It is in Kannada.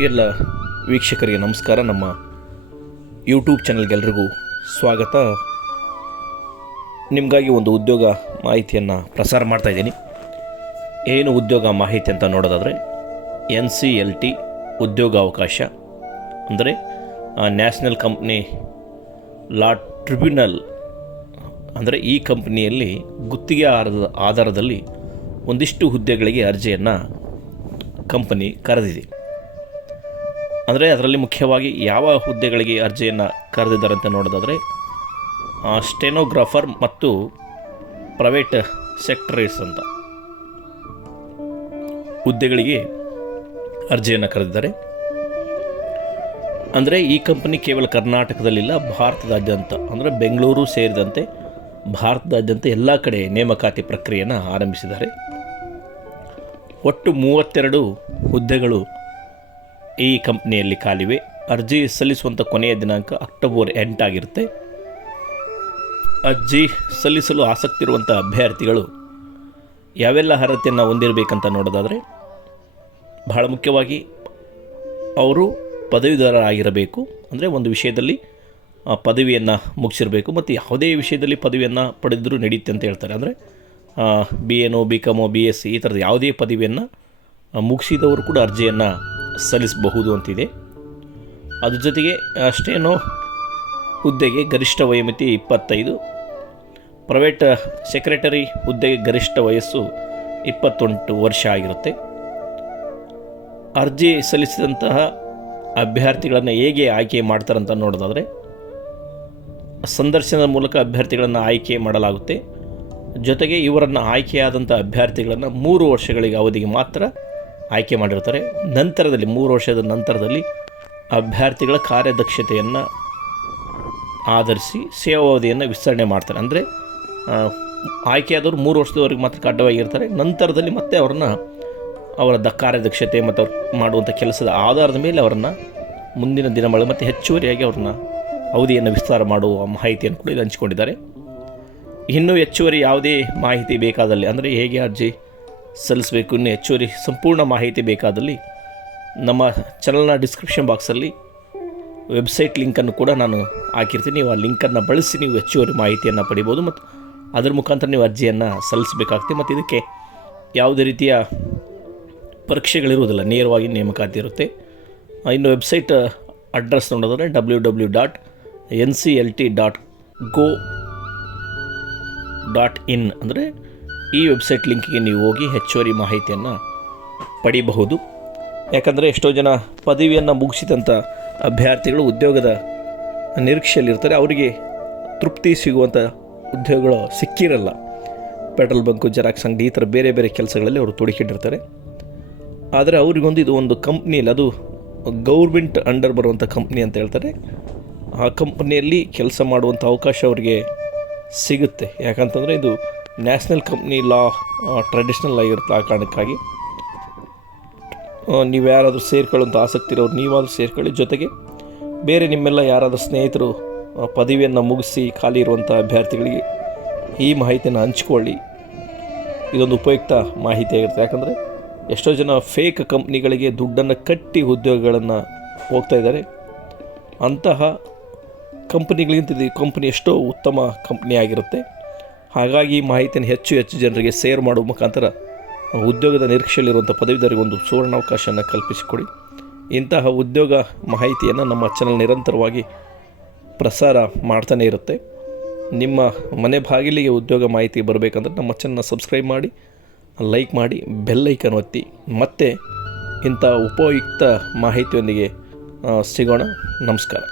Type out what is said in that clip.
ಎಲ್ಲ ವೀಕ್ಷಕರಿಗೆ ನಮಸ್ಕಾರ. ನಮ್ಮ ಯೂಟ್ಯೂಬ್ ಚಾನಲ್ಗೆಲ್ರಿಗೂ ಸ್ವಾಗತ. ನಿಮಗಾಗಿ ಒಂದು ಉದ್ಯೋಗ ಮಾಹಿತಿಯನ್ನು ಪ್ರಸಾರ ಮಾಡ್ತಾಯಿದ್ದೀನಿ ಏನು ಉದ್ಯೋಗ ಮಾಹಿತಿ ಅಂತ ನೋಡೋದಾದರೆ, ಎನ್ ಸಿ ಎಲ್ ಟಿ ಉದ್ಯೋಗಾವಕಾಶ. ಅಂದರೆ ನ್ಯಾಷನಲ್ ಕಂಪ್ನಿ ಲಾ ಟ್ರಿಬ್ಯುನಲ್, ಅಂದರೆ ಈ ಕಂಪ್ನಿಯಲ್ಲಿ ಗುತ್ತಿಗೆ ಆಧಾರದ ಆಧಾರದಲ್ಲಿ ಒಂದಿಷ್ಟು ಹುದ್ದೆಗಳಿಗೆ ಅರ್ಜಿಯನ್ನು ಕಂಪನಿ ಕರೆದಿದೆ. ಅಂದರೆ ಅದರಲ್ಲಿ ಮುಖ್ಯವಾಗಿ ಯಾವ ಹುದ್ದೆಗಳಿಗೆ ಅರ್ಜಿಯನ್ನು ಕರೆದಿದ್ದಾರೆ ಅಂತ ನೋಡೋದಾದರೆ ಸ್ಟೆನೋಗ್ರಾಫರ್ ಮತ್ತು ಪ್ರೈವೇಟ್ ಸೆಕ್ಟರೀಸ್ ಅಂತ ಹುದ್ದೆಗಳಿಗೆ ಅರ್ಜಿಯನ್ನು ಕರೆದಿದ್ದಾರೆ. ಅಂದರೆ ಈ ಕಂಪನಿ ಕೇವಲ ಕರ್ನಾಟಕದಲ್ಲಿಲ್ಲ, ಭಾರತದಾದ್ಯಂತ, ಅಂದರೆ ಬೆಂಗಳೂರು ಸೇರಿದಂತೆ ಭಾರತದಾದ್ಯಂತ ಎಲ್ಲ ಕಡೆ ನೇಮಕಾತಿ ಪ್ರಕ್ರಿಯೆಯನ್ನು ಆರಂಭಿಸಿದ್ದಾರೆ. ಒಟ್ಟು ಮೂವತ್ತೆರಡು ಹುದ್ದೆಗಳು ಈ ಕಂಪ್ನಿಯಲ್ಲಿ ಖಾಲಿವೆ. ಅರ್ಜಿ ಸಲ್ಲಿಸುವಂಥ ಕೊನೆಯ ದಿನಾಂಕ ಅಕ್ಟೋಬರ್ ಎಂಟಾಗಿರುತ್ತೆ. ಅರ್ಜಿ ಸಲ್ಲಿಸಲು ಆಸಕ್ತಿ ಇರುವಂಥ ಅಭ್ಯರ್ಥಿಗಳು ಯಾವೆಲ್ಲ ಅರ್ಹತೆಯನ್ನು ಹೊಂದಿರಬೇಕಂತ ನೋಡೋದಾದರೆ, ಬಹಳ ಮುಖ್ಯವಾಗಿ ಅವರು ಪದವೀಧರರಾಗಿರಬೇಕು. ಅಂದರೆ ಒಂದು ವಿಷಯದಲ್ಲಿ ಪದವಿಯನ್ನು ಮುಗಿಸಿರಬೇಕು. ಮತ್ತು ಯಾವುದೇ ವಿಷಯದಲ್ಲಿ ಪದವಿಯನ್ನು ಪಡೆದರೂ ನಡೆಯುತ್ತೆ ಅಂತ ಹೇಳ್ತಾರೆ. ಅಂದರೆ ಬಿ ಎನೋ ಬಿ ಕಮೋ ಬಿ ಎಸ್ ಸಿ ಈ ಥರದ ಯಾವುದೇ ಪದವಿಯನ್ನು ಮುಗಿಸಿದವರು ಕೂಡ ಅರ್ಜಿಯನ್ನು ಸಲ್ಲಿಸಬಹುದು ಅಂತಿದೆ. ಅದ್ರ ಜೊತೆಗೆ ಅಷ್ಟೇನೋ ಹುದ್ದೆಗೆ ಗರಿಷ್ಠ ವಯೋಮಿತಿ ಇಪ್ಪತ್ತೈದು. ಪ್ರೈವೇಟ್ ಸೆಕ್ರೆಟರಿ ಹುದ್ದೆಗೆ ಗರಿಷ್ಠ ವಯಸ್ಸು ಇಪ್ಪತ್ತೊಂಟು ವರ್ಷ ಆಗಿರುತ್ತೆ. ಅರ್ಜಿ ಸಲ್ಲಿಸಿದಂತಹ ಅಭ್ಯರ್ಥಿಗಳನ್ನು ಹೇಗೆ ಆಯ್ಕೆ ಮಾಡ್ತಾರಂತ ನೋಡೋದಾದರೆ, ಸಂದರ್ಶನದ ಮೂಲಕ ಅಭ್ಯರ್ಥಿಗಳನ್ನು ಆಯ್ಕೆ ಮಾಡಲಾಗುತ್ತೆ. ಜೊತೆಗೆ ಇವರನ್ನು ಆಯ್ಕೆಯಾದಂಥ ಅಭ್ಯರ್ಥಿಗಳನ್ನು ಮೂರು ವರ್ಷಗಳಿಗೆ ಅವಧಿಗೆ ಮಾತ್ರ ಆಯ್ಕೆ ಮಾಡಿರ್ತಾರೆ. ನಂತರದಲ್ಲಿ, ಮೂರು ವರ್ಷದ ನಂತರದಲ್ಲಿ ಅಭ್ಯರ್ಥಿಗಳ ಕಾರ್ಯದಕ್ಷತೆಯನ್ನು ಆಧರಿಸಿ ಸೇವಾವಧಿಯನ್ನು ವಿಸ್ತರಣೆ ಮಾಡ್ತಾರೆ. ಅಂದರೆ ಆಯ್ಕೆಯಾದವರು ಮೂರು ವರ್ಷದವರೆಗೆ ಮಾತ್ರ ಕಡ್ಡಾಯವಾಗಿರ್ತಾರೆ. ನಂತರದಲ್ಲಿ ಮತ್ತೆ ಅವ್ರನ್ನ, ಅವರ ದ ಕಾರ್ಯದಕ್ಷತೆ ಮತ್ತು ಅವ್ರು ಮಾಡುವಂಥ ಕೆಲಸದ ಆಧಾರದ ಮೇಲೆ ಅವರನ್ನು ಮುಂದಿನ ದಿನಗಳು ಮತ್ತು ಹೆಚ್ಚುವರಿಯಾಗಿ ಅವ್ರನ್ನ ಅವಧಿಯನ್ನು ವಿಸ್ತಾರ ಮಾಡುವ ಮಾಹಿತಿಯನ್ನು ಕೂಡ ಇಲ್ಲಿ ಹಂಚಿಕೊಂಡಿದ್ದಾರೆ. ಇನ್ನೂ ಹೆಚ್ಚುವರಿ ಯಾವುದೇ ಮಾಹಿತಿ ಬೇಕಾದಲ್ಲಿ, ಅಂದರೆ ಹೇಗೆ ಅರ್ಜಿ ಸಲ್ಲಿಸಬೇಕು. ಇನ್ನು ಹೆಚ್ಚುವರಿ ಸಂಪೂರ್ಣ ಮಾಹಿತಿ ಬೇಕಾದಲ್ಲಿ ನಮ್ಮ ಚಾನಲ್ನ ಡಿಸ್ಕ್ರಿಪ್ಷನ್ ಬಾಕ್ಸಲ್ಲಿ ವೆಬ್ಸೈಟ್ ಲಿಂಕನ್ನು ಕೂಡ ನಾನು ಹಾಕಿರ್ತೀನಿ. ನೀವು ಆ ಲಿಂಕನ್ನು ಬಳಸಿ ನೀವು ಹೆಚ್ಚುವರಿ ಮಾಹಿತಿಯನ್ನು ಪಡಿಬೋದು ಮತ್ತು ಅದರ ಮುಖಾಂತರ ನೀವು ಅರ್ಜಿಯನ್ನು ಸಲ್ಲಿಸಬೇಕಾಗ್ತದೆ. ಮತ್ತು ಇದಕ್ಕೆ ಯಾವುದೇ ರೀತಿಯ ಪರೀಕ್ಷೆಗಳಿರುವುದಿಲ್ಲ. ನೇರವಾಗಿ ನೇಮಕಾತಿ ಇರುತ್ತೆ. ಇನ್ನು ವೆಬ್ಸೈಟ್ ಅಡ್ರೆಸ್ ನೋಡೋದಾದರೆ W W dot N C L T dot go dot in ಅಂದರೆ ಈ ವೆಬ್ಸೈಟ್ ಲಿಂಕಿಗೆ ನೀವು ಹೋಗಿ ಹೆಚ್ಚುವರಿ ಮಾಹಿತಿಯನ್ನು ಪಡಿಬಹುದು. ಯಾಕಂದರೆ ಎಷ್ಟೋ ಜನ ಪದವಿಯನ್ನು ಮುಗಿಸಿದಂಥ ಅಭ್ಯರ್ಥಿಗಳು ಉದ್ಯೋಗದ ನಿರೀಕ್ಷೆಯಲ್ಲಿರ್ತಾರೆ. ಅವರಿಗೆ ತೃಪ್ತಿ ಸಿಗುವಂಥ ಉದ್ಯೋಗಗಳು ಸಿಕ್ಕಿರಲ್ಲ. ಪೆಟ್ರೋಲ್ ಬಂಕು, ಜೆರಾಕ್ಸ್ ಅಂಗಡಿ ಈ ಥರ ಬೇರೆ ಬೇರೆ ಕೆಲಸಗಳಲ್ಲಿ ಅವರು ತೊಡಗಿಟ್ಟಿರ್ತಾರೆ ಆದರೆ ಅವರಿಗೊಂದು ಇದು ಒಂದು ಕಂಪ್ನಿಯಲ್ಲಿ ಅದು ಗೌರ್ಮೆಂಟ್ ಅಂಡರ್ ಬರುವಂಥ ಕಂಪ್ನಿ ಅಂತ ಹೇಳ್ತಾರೆ. ಆ ಕಂಪ್ನಿಯಲ್ಲಿ ಕೆಲಸ ಮಾಡುವಂಥ ಅವಕಾಶ ಅವರಿಗೆ ಸಿಗುತ್ತೆ. ಯಾಕಂತಂದರೆ ಇದು ನ್ಯಾಷನಲ್ ಕಂಪ್ನಿ ಲಾ ಟ್ರೆಡಿಷ್ನಲ್ ಆಗಿರುತ್ತೆ ಆ ಕಾರಣಕ್ಕಾಗಿ. ನೀವು ಯಾರಾದರೂ ಸೇರ್ಕೊಳ್ಳುವಂಥ ಆಸಕ್ತಿ ಇರೋರು ನೀವಾದರೂ ಸೇರ್ಕೊಳ್ಳಿ. ಜೊತೆಗೆ ಬೇರೆ ನಿಮ್ಮೆಲ್ಲ ಯಾರಾದರೂ ಸ್ನೇಹಿತರು ಪದವಿಯನ್ನು ಮುಗಿಸಿ ಖಾಲಿ ಇರುವಂಥ ಅಭ್ಯರ್ಥಿಗಳಿಗೆ ಈ ಮಾಹಿತಿಯನ್ನು ಹಂಚ್ಕೊಳ್ಳಿ. ಇದೊಂದು ಉಪಯುಕ್ತ ಮಾಹಿತಿ ಆಗಿರುತ್ತೆ. ಯಾಕಂದರೆ ಎಷ್ಟೋ ಜನ ಫೇಕ್ ಕಂಪ್ನಿಗಳಿಗೆ ದುಡ್ಡನ್ನು ಕಟ್ಟಿ ಉದ್ಯೋಗಗಳನ್ನು ಹೋಗ್ತಾ ಇದ್ದಾರೆ. ಅಂತಹ ಕಂಪ್ನಿಗಳಿಗಿಂತ ಇದು ಕಂಪನಿ ಎಷ್ಟೋ ಉತ್ತಮ ಕಂಪ್ನಿ ಆಗಿರುತ್ತೆ. ಹಾಗಾಗಿ ಈ ಮಾಹಿತಿಯನ್ನು ಹೆಚ್ಚು ಹೆಚ್ಚು ಜನರಿಗೆ ಸೇರ್ ಮಾಡುವ ಮುಖಾಂತರ ಉದ್ಯೋಗದ ನಿರೀಕ್ಷೆಯಲ್ಲಿರುವಂಥ ಪದವೀಧರಿಗೆ ಒಂದು ಸುವರ್ಣಾವಕಾಶವನ್ನು ಕಲ್ಪಿಸಿಕೊಡಿ. ಇಂತಹ ಉದ್ಯೋಗ ಮಾಹಿತಿಯನ್ನು ನಮ್ಮ ಚಾನಲ್ ನಿರಂತರವಾಗಿ ಪ್ರಸಾರ ಮಾಡ್ತಾನೆ ಇರುತ್ತೆ. ನಿಮ್ಮ ಮನೆ ಬಾಗಿಲಿಗೆ ಉದ್ಯೋಗ ಮಾಹಿತಿ ಬರಬೇಕಂದ್ರೆ ನಮ್ಮ ಚಾನಲ್ನ ಸಬ್ಸ್ಕ್ರೈಬ್ ಮಾಡಿ ಲೈಕ್ ಮಾಡಿ ಬೆಲ್ಲೈಕನ್ ಒತ್ತಿ. ಮತ್ತೆ ಇಂಥ ಉಪಯುಕ್ತ ಮಾಹಿತಿಯೊಂದಿಗೆ ಸಿಗೋಣ. ನಮಸ್ಕಾರ.